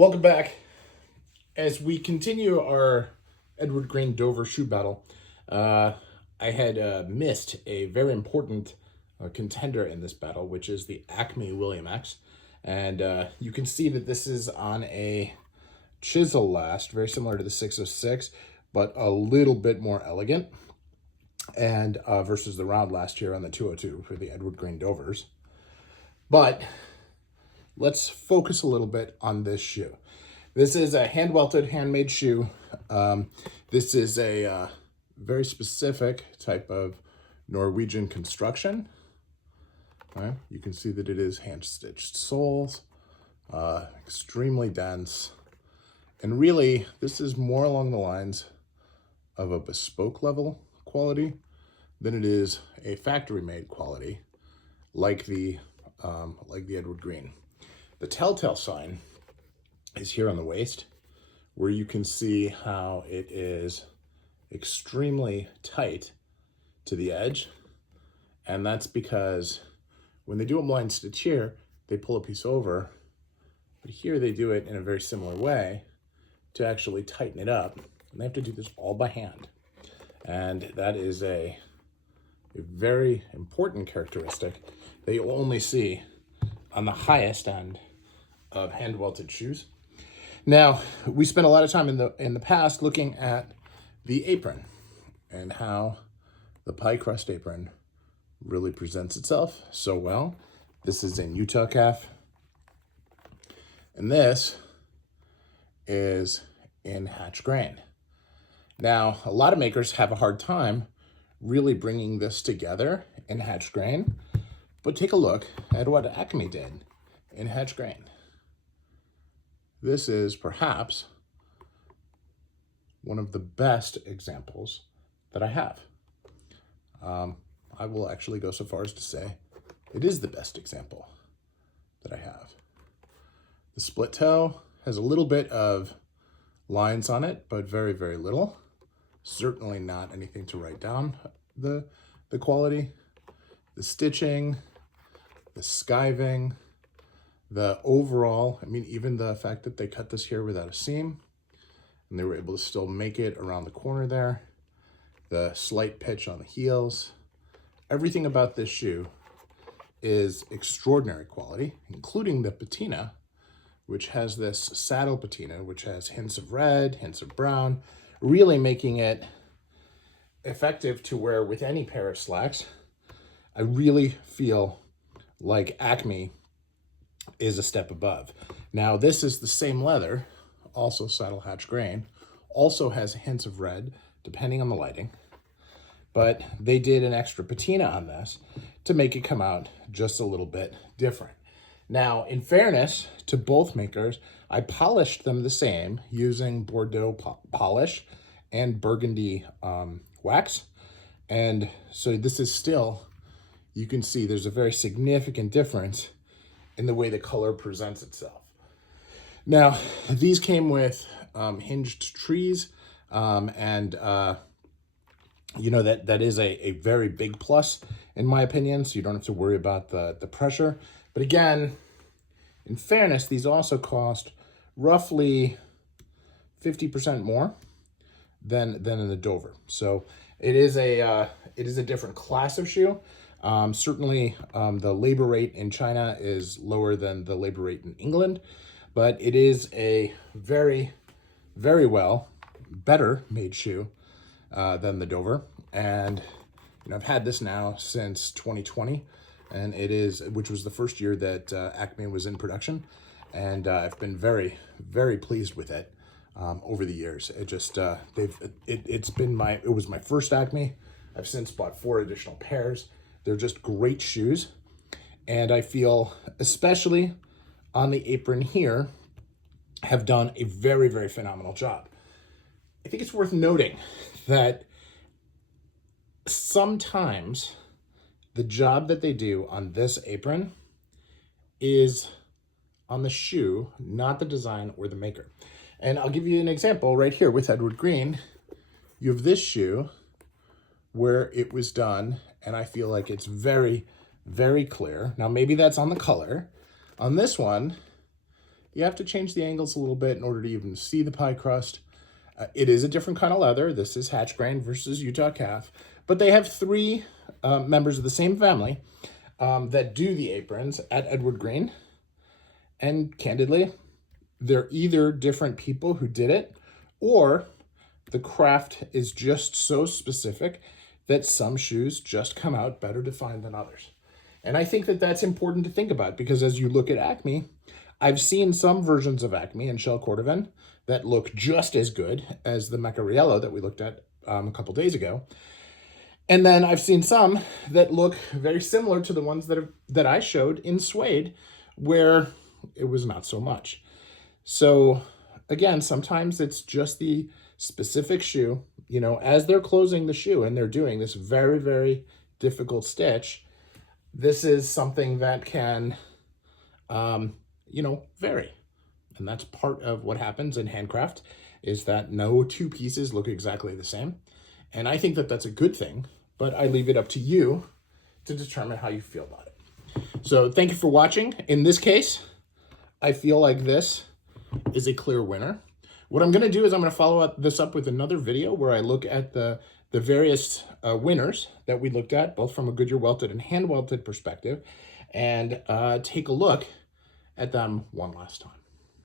Welcome back. As we continue our Edward Green Dover shoe battle, I had missed a very important contender in this battle, which is the Acme WilliamX. And you can see that this is on a chisel last, very similar to the 606, but a little bit more elegant. And versus the round last here on the 202 for the Edward Green Dovers. But let's focus a little bit on this shoe. This is a hand-welted, handmade shoe. This is a very specific type of Norwegian construction. Right? You can see that it is hand-stitched soles, extremely dense. And really, this is more along the lines of a bespoke level quality than it is a factory-made quality like the Edward Green. The telltale sign is here on the waist, where you can see how it is extremely tight to the edge. And that's because when they do a blind stitch here, they pull a piece over, but here they do it in a very similar way to actually tighten it up. And they have to do this all by hand. And that is a very important characteristic that you'll only see on the highest end of hand-welted shoes. Now, we spent a lot of time in the past looking at the apron and how the pie crust apron really presents itself so well. This is in Utah calf, and this is in hatch grain. Now, a lot of makers have a hard time really bringing this together in hatch grain, but take a look at what Acme did in hatch grain. This is perhaps one of the best examples that I have. I will actually go so far as to say it is the best example that I have. The split toe has a little bit of lines on it, but very, very little. Certainly not anything to write down the quality. The stitching, the skiving, the overall, I mean, even the fact that they cut this here without a seam, and they were able to still make it around the corner there, the slight pitch on the heels, everything about this shoe is extraordinary quality, including the patina, which has this saddle patina, which has hints of red, hints of brown, really making it effective to wear with any pair of slacks. I really feel like Acme is a step above. Now, this is the same leather, also saddle hatch grain, also has hints of red, depending on the lighting, but they did an extra patina on this to make it come out just a little bit different. Now, in fairness to both makers, I polished them the same using Bordeaux polish and burgundy wax. And so this is still, you can see there's a very significant difference in the way the color presents itself. Now, these came with hinged trees, and you know, that is a very big plus in my opinion, so you don't have to worry about the pressure. But again, in fairness, these also cost roughly 50% more than in the Dover. So it is a different class of shoe. Certainly, the labor rate in China is lower than the labor rate in England, but it is a very, very well better made shoe than the Dover. And you know, I've had this now since 2020, and which was the first year that Acme was in production, and I've been very, very pleased with it over the years. It just it was my first Acme. I've since bought 4 additional pairs. They're just great shoes. And I feel, especially on the apron here, have done a very, very phenomenal job. I think it's worth noting that sometimes the job that they do on this apron is on the shoe, not the design or the maker. And I'll give you an example right here with Edward Green. You have this shoe where it was done, and I feel like it's very, very clear. Now, maybe that's on the color. On this one, You have to change the angles a little bit in order to even see the pie crust. It is a different kind of leather. This is hatch grain versus Utah calf, but they have three members of the same family that do the aprons at Edward Green. And candidly, they're either different people who did it, or the craft is just so specific that some shoes just come out better defined than others. And I think that that's important to think about, because as you look at Acme, I've seen some versions of Acme and shell cordovan that look just as good as the Mecariello that we looked at a couple days ago. And then I've seen some that look very similar to the ones that I showed in suede, where it was not so much. So again, sometimes it's just the specific shoe, you know, as they're closing the shoe and they're doing this very, very difficult stitch, this is something that can, you know, vary. And that's part of what happens in handcraft, is that no two pieces look exactly the same. And I think that that's a good thing, but I leave it up to you to determine how you feel about it. So thank you for watching. In this case, I feel like this is a clear winner. What I'm going to do is I'm going to follow this up with another video where I look at the various winners that we looked at, both from a Goodyear welted and hand welted perspective, and take a look at them one last time.